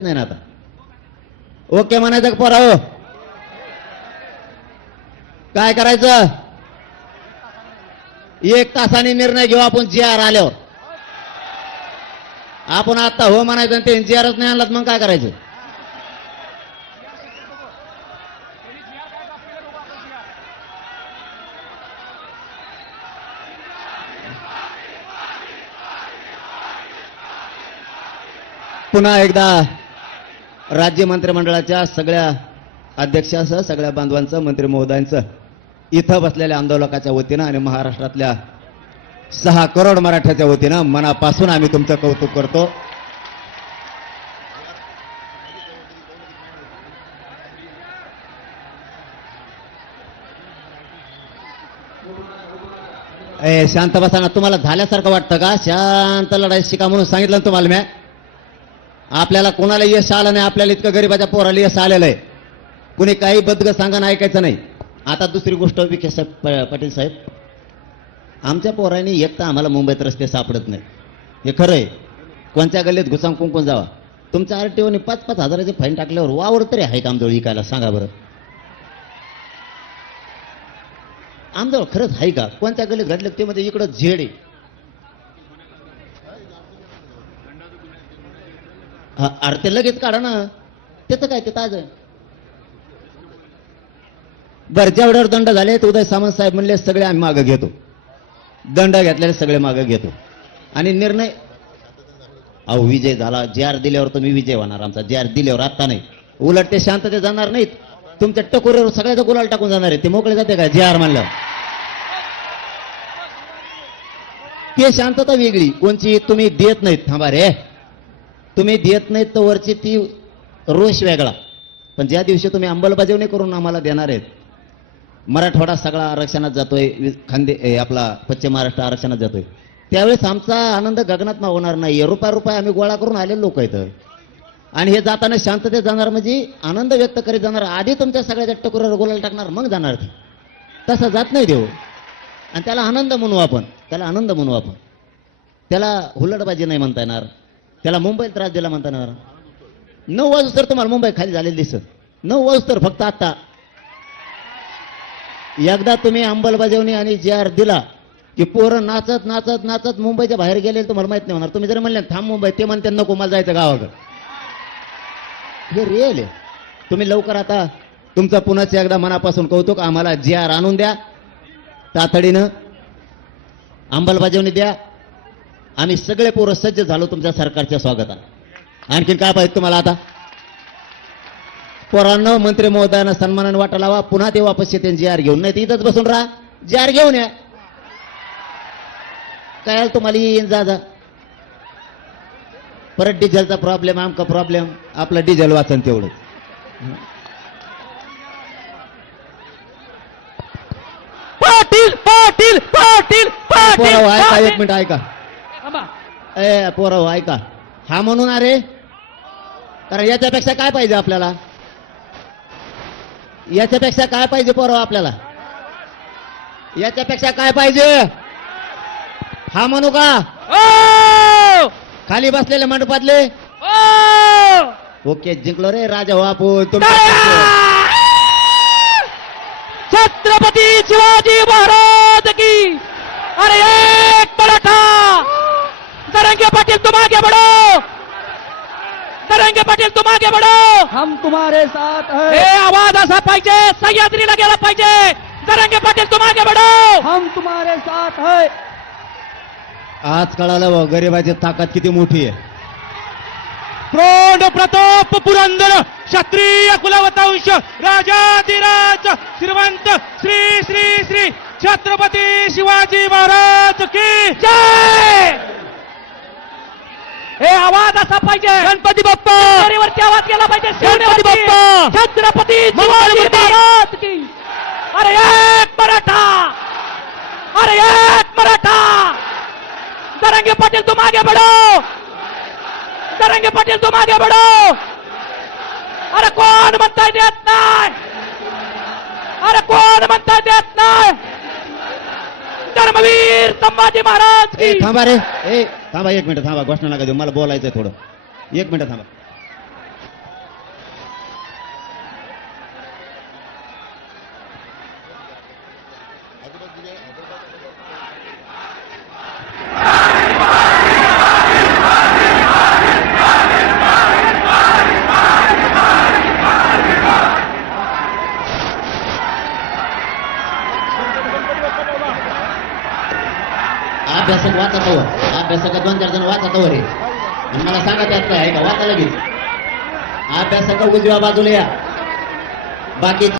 नाही ना आता ओके म्हणायचं पोरा हो काय करायचं 1 तासाने निर्णय घेऊ आपण जीआर आल्यावर आपण आता हो म्हणायचं आणि ते जीआरच नाही आणलात मग काय करायचं पुन्हा एकदा राज्य मंत्रिमंडळाच्या सगळ्या अध्यक्षासह सगळ्या बांधवांचं मंत्री महोदयांचं इथं बसलेल्या आंदोलकाच्या वतीनं आणि महाराष्ट्रातल्या 6 करोड मराठ्याच्या वतीनं मनापासून आम्ही तुमचं कौतुक करतो. शांत बसा ना. तुम्हाला झाल्यासारखं वाटतं का? शांत लढाई शिका म्हणून सांगितलं ना तुम्हाला मी. आपल्याला कोणाला यश आलं नाही. आपल्याला इतकं गरीबाच्या पोराला यश आलेलं आहे. कुणी काही बदग सांगा ऐकायचं नाही. आता दुसरी गोष्ट विखे पाटील साहेब, आमच्या पोरांनी एक तर आम्हाला मुंबईत रस्ते सापडत नाही. हे खरं आहे. कोणत्या गल्लीत घुसांग कुंकून जावा. तुमच्या आरटीओने 5-5 हजाराचे फाईन टाकल्यावर वावर तरी आहे का आमजवळ विकायला? सांगा बरं. आमजवळ खरंच आहे का? कोणत्या गल्लीत घडलं ते मध्ये इकडं झेड आहे. अरे लगेच काढा ना. त्याचं काय ते ताज. बरं जेवढ्यावर दंड झाले उदय सामंत साहेब म्हणले सगळे आम्ही मागं घेतो. दंड घेतलेले सगळे मागं घेतो आणि निर्णय अहो विजय झाला. जीआर दिल्यावर तुम्ही विजय होणार. आमचा जीआर दिल्यावर आता नाही. उलट ते शांतते जाणार नाहीत. तुमच्या टकोरीवर सगळ्याचा गुलाल टाकून जाणार आहे. ते मोकळे जाते का जीआर म्हणलं? ते शांतता वेगळी. कोणची तुम्ही देत नाहीत. थांबा रे. तुम्ही देत नाहीत तर वरची ती रोष वेगळा. पण ज्या दिवशी तुम्ही अंमलबजावणी करून आम्हाला देणार आहेत. मराठवाडा सगळा आरक्षणात जातोय. खांदे आपला पश्चिम महाराष्ट्र आरक्षणात जातोय. त्यावेळेस आमचा आनंद गगनात होणार नाही. रुपये आम्ही गोळा करून आलेले लोक आहेत. आणि हे जाताना शांततेत जाणार म्हणजे आनंद व्यक्त करीत जाणार. आधी तुमच्या सगळ्याच्या टकोरीवर गोलाला टाकणार मग जाणार. ते तसं जात नाही देऊ. आणि त्याला आनंद म्हणू आपण. त्याला आनंद म्हणू आपण. त्याला हुल्लडबाजी नाही म्हणता येणार. त्याला मुंबईत त्रास दिला म्हणता येणार. 9 वाजता तर तुम्हाला मुंबई खाली झालेली दिसत. 9 वाजता तर फक्त आता एकदा तुम्ही अंमलबजावणी आणि जीआर दिला की पोरं नाचत नाचत नाचत मुंबईच्या बाहेर गेले. तुम्हाला माहित नाही होणार. तुम्ही जरी म्हणले थांब मुंबई, ते म्हणते नको मला जायचं गावाकडे. हे रिअल आहे. तुम्ही लवकर आता तुमचं पुन्हाच एकदा मनापासून कौतुक. आम्हाला जीआर आणून द्या तातडीनं. अंमलबजावणी द्या. आम्ही सगळे पोरं सज्ज झालो तुमच्या सरकारच्या स्वागताला. आणखीन काय पाहिजे तुम्हाला? आता पोरांनो मंत्री महोदयांना सन्मानाने वाटा लावा. पुन्हा ते वापस येते जीआर घेऊन. नाही तर इथंच बसून राहा. जीआर घेऊन या. काय तुम्हाला येईन जा. परत डिझेलचा प्रॉब्लेम आमका प्रॉब्लेम. आपलं डिझेल वाचन तेवढं. पाटील पाटील पाटील पाटील ऐका 1 मिनिट ऐका. पोरं ऐका. हा म्हणून अरे कारण याच्यापेक्षा काय पाहिजे आपल्याला? याच्यापेक्षा काय पाहिजे पोरं आपल्याला? याच्यापेक्षा काय पाहिजे? हा म्हणू का? खाली बसलेले मंडपातले ओके जिंकलो रे राजा हो आपण. छत्रपती शिवाजी महाराज की. अरे एक मराठा. तरंगे पाटील तुम आगे बढ़ो. तरंगे पाटील तुम आगे बढ़ो. हम तुम्हारे साथ हैं. हे आवाज असा पाहिजे. सह्याद्रीला गेला पाहिजे. तरंगे पाटील तुम आगे बढ़ो. हम तुम्हारे साथ हैं. आज कळालं गरिबाची ताकद किती मोठी आहे. प्रौढ प्रताप पुरंदर क्षत्रिय कुलवंश राजाधिराज श्रीमंत श्री श्री श्री छत्रपती शिवाजी महाराज की जय. हे आवाज असा पाहिजे. गणपती बाप्पा. वरती आवाज गेला पाहिजे. गणपती बाप्पा. छत्रपती शिवाजी महाराज की. अरे एक मराठा. अरे एक मराठा. तरंगे पाटील तुम आगे बढ़ो. तरंगे पाटील तुम आगे बढ़ो. अरे कोण म्हणता देत नाही. अरे कोण म्हणता देत नाही. धर्मवीर संभाजी महाराज की. थांबा रे. थांबा 1 मिनिट थांबा. घोषणा नका देऊ. मला बोलायचंय थोडं. 1 मिनिट थांबा. अभ्यासक वाचतावर अभ्यासक 2-4 जण वाचतावर आहे आणि मला सांगा त्यात काय आहे का वाचा लगेच. अभ्यासक उजव्या बाजूला या बाकी